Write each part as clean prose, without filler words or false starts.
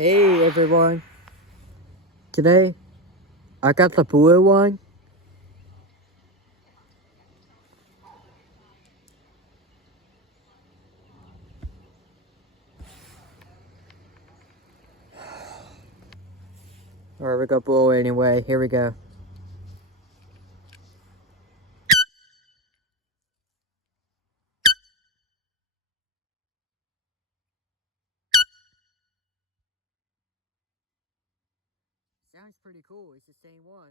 Hey everyone, today I got the blue one. Alright, we got blue anyway, here we go. Sounds pretty cool, it's the same one.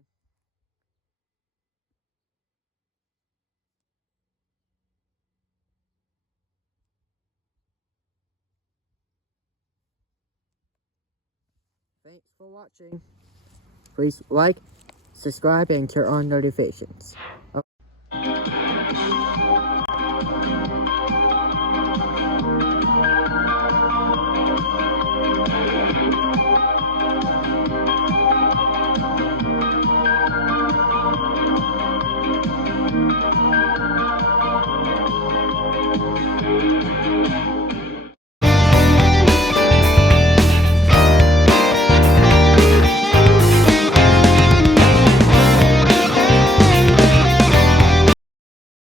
Thanks for watching. Please like, subscribe, and turn on notifications.